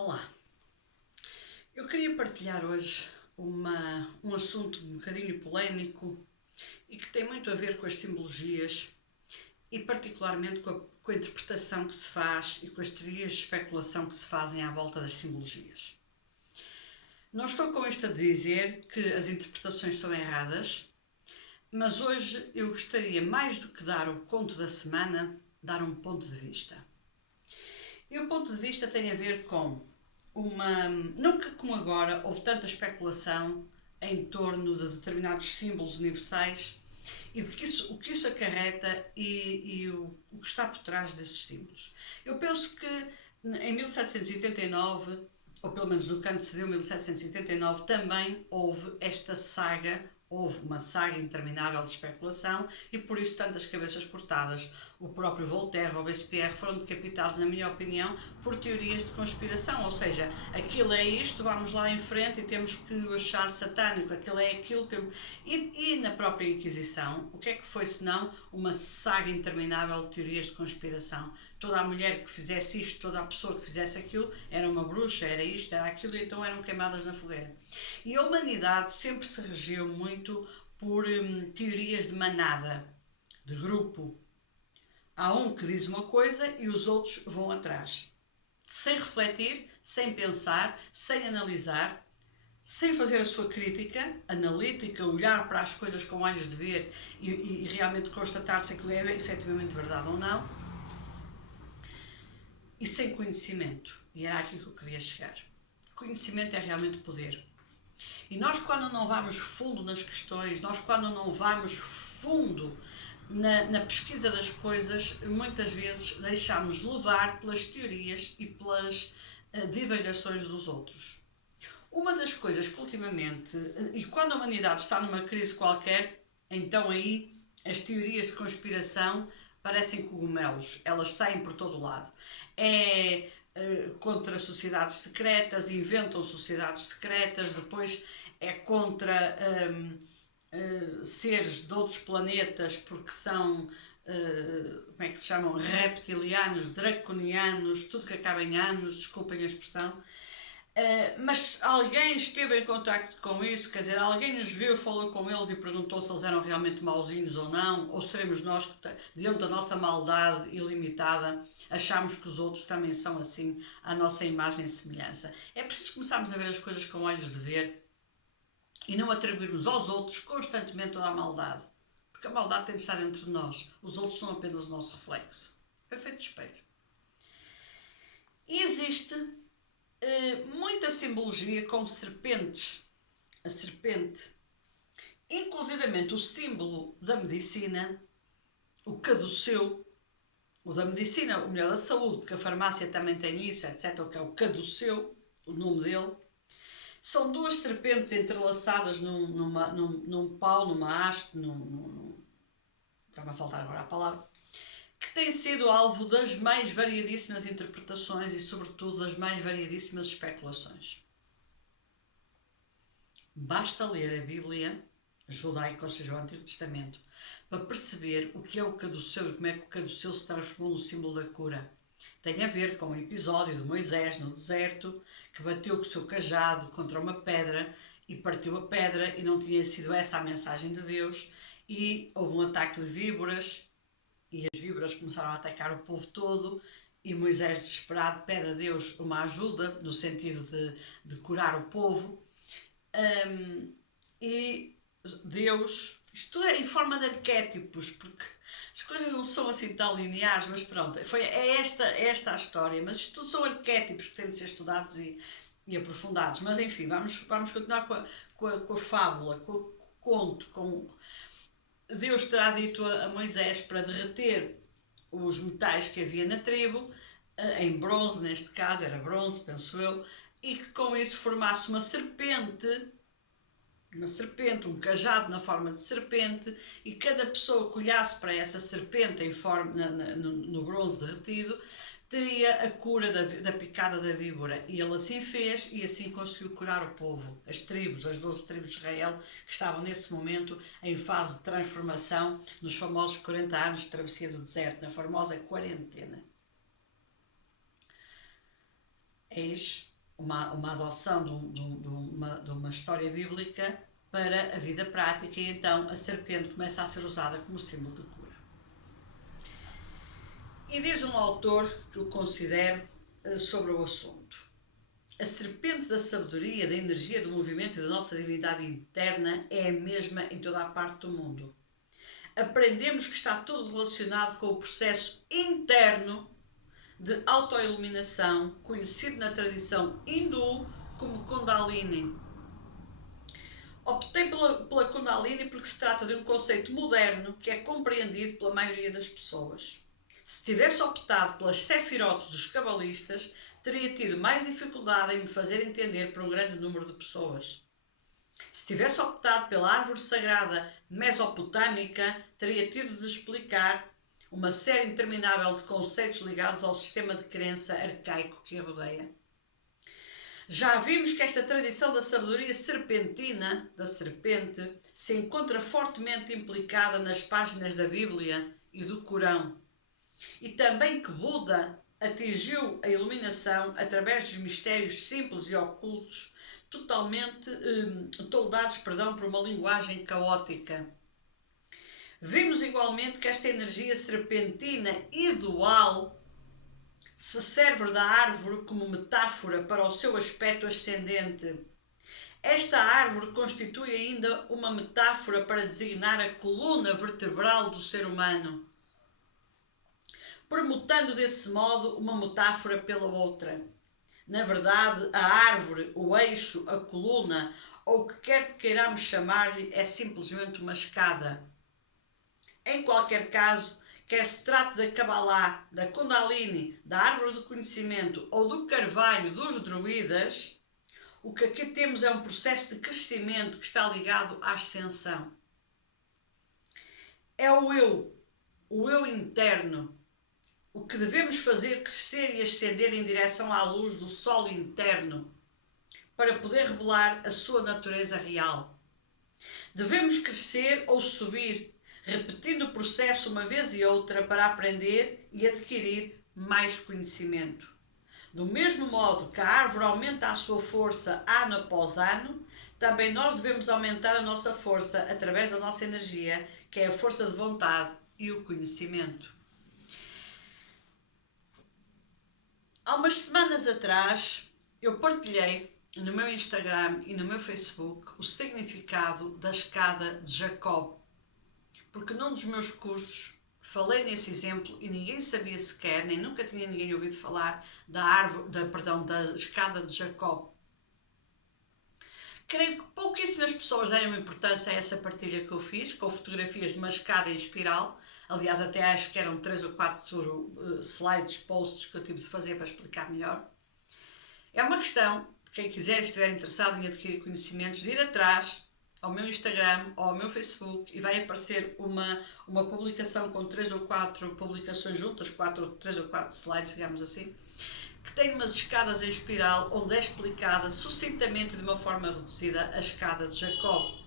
Olá, eu queria partilhar hoje um assunto um bocadinho polémico e que tem muito a ver com as simbologias e particularmente com a interpretação que se faz e com as teorias de especulação que se fazem à volta das simbologias. Não estou com isto a dizer que as interpretações são erradas, mas hoje eu gostaria, mais do que dar o conto da semana, dar um ponto de vista. E o ponto de vista tem a ver com nunca como agora houve tanta especulação em torno de determinados símbolos universais e de o que isso acarreta e o que está por trás desses símbolos. Eu penso que em 1789, ou pelo menos no que antecedeu 1789, também houve esta saga. Houve uma saga interminável de especulação e por isso tantas cabeças cortadas. O próprio Voltaire, Robespierre foram decapitados, na minha opinião, por teorias de conspiração. Ou seja, aquilo é isto, vamos lá em frente e temos que o achar satânico, aquilo é aquilo. E na própria Inquisição, o que é que foi senão uma saga interminável de teorias de conspiração? Toda a mulher que fizesse isto, toda a pessoa que fizesse aquilo, era uma bruxa, era isto, era aquilo, e então eram queimadas na fogueira. E a humanidade sempre se regeu muito por teorias de manada, de grupo. Há um que diz uma coisa e os outros vão atrás. Sem refletir, sem pensar, sem analisar, sem fazer a sua crítica analítica, olhar para as coisas com olhos de ver e realmente constatar se aquilo é efetivamente verdade ou não. E sem conhecimento. E era aqui que eu queria chegar. Conhecimento é realmente poder. E nós, quando não vamos fundo nas questões, nós, quando não vamos fundo na pesquisa das coisas, muitas vezes deixamos levar pelas teorias e pelas divagações dos outros. Uma das coisas que ultimamente, e quando a humanidade está numa crise qualquer, então aí as teorias de conspiração parecem cogumelos, elas saem por todo o lado. É contra sociedades secretas, inventam sociedades secretas, depois é contra seres de outros planetas porque são, como é que se chamam, reptilianos, draconianos, tudo que acaba em anos, desculpem a expressão. Mas alguém esteve em contacto com isso, quer dizer, alguém nos viu, falou com eles e perguntou se eles eram realmente mauzinhos ou não, ou seremos nós que, diante da nossa maldade ilimitada, achamos que os outros também são assim, à nossa imagem e semelhança. É preciso começarmos a ver as coisas com olhos de ver e não atribuirmos aos outros constantemente toda a maldade, porque a maldade tem de estar dentro de nós, os outros são apenas o nosso reflexo. É feito de espelho. E existe muita simbologia com serpentes. A serpente, inclusivamente o símbolo da medicina, o caduceu, o da medicina, o melhor da saúde, porque a farmácia também tem isso, etc., o que é o caduceu, o nome dele, são duas serpentes entrelaçadas num pau, numa haste, está-me a faltar agora a palavra, que tem sido alvo das mais variadíssimas interpretações e, sobretudo, das mais variadíssimas especulações. Basta ler a Bíblia judaica, ou seja, o Antigo Testamento, para perceber o que é o caduceu e como é que o caduceu se transformou no símbolo da cura. Tem a ver com o episódio de Moisés no deserto, que bateu com o seu cajado contra uma pedra e partiu a pedra, e não tinha sido essa a mensagem de Deus, e houve um ataque de víboras, e as víboras começaram a atacar o povo todo, e Moisés, desesperado, pede a Deus uma ajuda, no sentido de curar o povo, e Deus, isto tudo é em forma de arquétipos, porque as coisas não são assim tão lineares, mas pronto, é esta a história, mas isto tudo são arquétipos que têm de ser estudados e aprofundados. Mas enfim, vamos continuar com a fábula, com o conto. Deus terá dito a Moisés para derreter os metais que havia na tribo, em bronze, neste caso era bronze, penso eu, e que com isso formasse uma serpente, um cajado na forma de serpente, e cada pessoa que olhasse para essa serpente no bronze derretido teria a cura da picada da víbora. E ele assim fez, e assim conseguiu curar o povo, as 12 tribos de Israel, que estavam nesse momento em fase de transformação, nos famosos 40 anos de travessia do deserto, na famosa quarentena. Eis uma adoção de uma história bíblica para a vida prática, e então a serpente começa a ser usada como símbolo de cura. E diz um autor que eu considero sobre o assunto: a serpente da sabedoria, da energia, do movimento e da nossa divindade interna é a mesma em toda a parte do mundo. Aprendemos que está tudo relacionado com o processo interno de autoiluminação, conhecido na tradição hindu como Kundalini. Optei pela Kundalini porque se trata de um conceito moderno que é compreendido pela maioria das pessoas. Se tivesse optado pelas Sefirotes dos cabalistas, teria tido mais dificuldade em me fazer entender por um grande número de pessoas. Se tivesse optado pela árvore sagrada mesopotâmica, teria tido de explicar uma série interminável de conceitos ligados ao sistema de crença arcaico que a rodeia. Já vimos que esta tradição da sabedoria serpentina, da serpente, se encontra fortemente implicada nas páginas da Bíblia e do Corão. E também que Buda atingiu a iluminação através dos mistérios simples e ocultos, totalmente toldados por uma linguagem caótica. Vimos igualmente que esta energia serpentina e dual se serve da árvore como metáfora para o seu aspecto ascendente. Esta árvore constitui ainda uma metáfora para designar a coluna vertebral do ser humano, permutando desse modo uma metáfora pela outra. Na verdade, a árvore, o eixo, a coluna, ou o que quer que queiramos chamar-lhe, é simplesmente uma escada. Em qualquer caso, quer se trate da Kabbalah, da Kundalini, da árvore do conhecimento ou do carvalho dos druidas, o que aqui temos é um processo de crescimento que está ligado à ascensão. É o eu interno, o que devemos fazer crescer e ascender em direção à luz do sol interno, para poder revelar a sua natureza real. Devemos crescer ou subir, repetindo o processo uma vez e outra para aprender e adquirir mais conhecimento. Do mesmo modo que a árvore aumenta a sua força ano após ano, também nós devemos aumentar a nossa força através da nossa energia, que é a força de vontade e o conhecimento. Há umas semanas atrás, eu partilhei no meu Instagram e no meu Facebook o significado da escada de Jacob, porque num dos meus cursos falei nesse exemplo e ninguém sabia sequer, nem nunca tinha ninguém ouvido falar da escada de Jacob. Creio que pouquíssimas pessoas deram importância a essa partilha que eu fiz, com fotografias de uma escada em espiral. Aliás, até acho que eram 3 ou 4 slides, posts que eu tive de fazer para explicar melhor. É uma questão de quem quiser e estiver interessado em adquirir conhecimentos, de ir atrás ao meu Instagram ou ao meu Facebook e vai aparecer uma publicação com 3 ou 4 publicações juntas, 3 ou 4 slides, digamos assim, que tem umas escadas em espiral onde é explicada sucintamente de uma forma reduzida a escada de Jacob.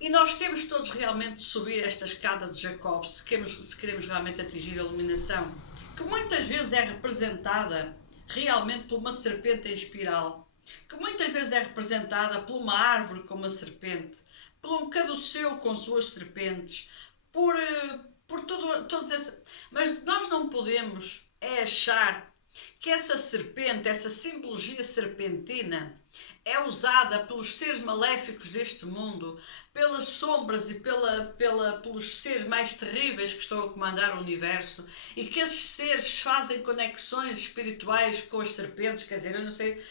E nós temos todos realmente de subir esta escada de Jacob se queremos realmente atingir a iluminação, que muitas vezes é representada realmente por uma serpente em espiral, que muitas vezes é representada por uma árvore com uma serpente, por um caduceu com suas serpentes, por todos esses... Mas nós não podemos achar que essa serpente, essa simbologia serpentina, é usada pelos seres maléficos deste mundo, pelas sombras e pelos seres mais terríveis que estão a comandar o universo, e que esses seres fazem conexões espirituais com as serpentes. Quer dizer, eu não sei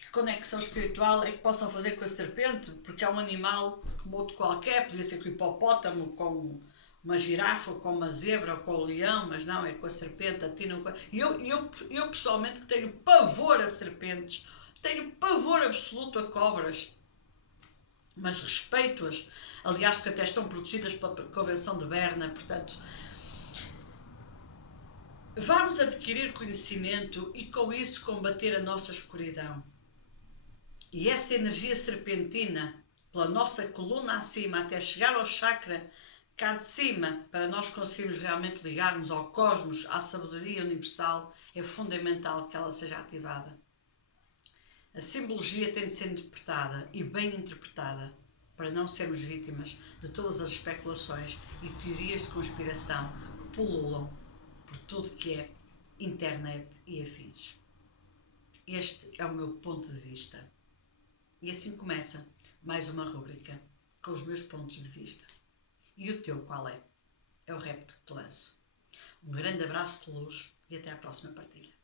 que conexão espiritual é que possam fazer com a serpente, porque é um animal como outro qualquer, podia ser com o hipopótamo, com uma girafa, ou com uma zebra, ou com o leão, mas não, é com a serpente. E eu pessoalmente que tenho pavor a serpentes, tenho pavor absoluto a cobras, mas respeito-as, aliás, porque até estão protegidas pela Convenção de Berna. Portanto, vamos adquirir conhecimento e com isso combater a nossa escuridão. E essa energia serpentina, pela nossa coluna acima, até chegar ao chakra cá de cima, para nós conseguirmos realmente ligar-nos ao cosmos, à sabedoria universal, é fundamental que ela seja ativada. A simbologia tem de ser interpretada e bem interpretada para não sermos vítimas de todas as especulações e teorias de conspiração que pululam por tudo que é internet e afins. Este é o meu ponto de vista. E assim começa mais uma rúbrica com os meus pontos de vista. E o teu qual é? É o repto que te lanço. Um grande abraço de luz e até à próxima partilha.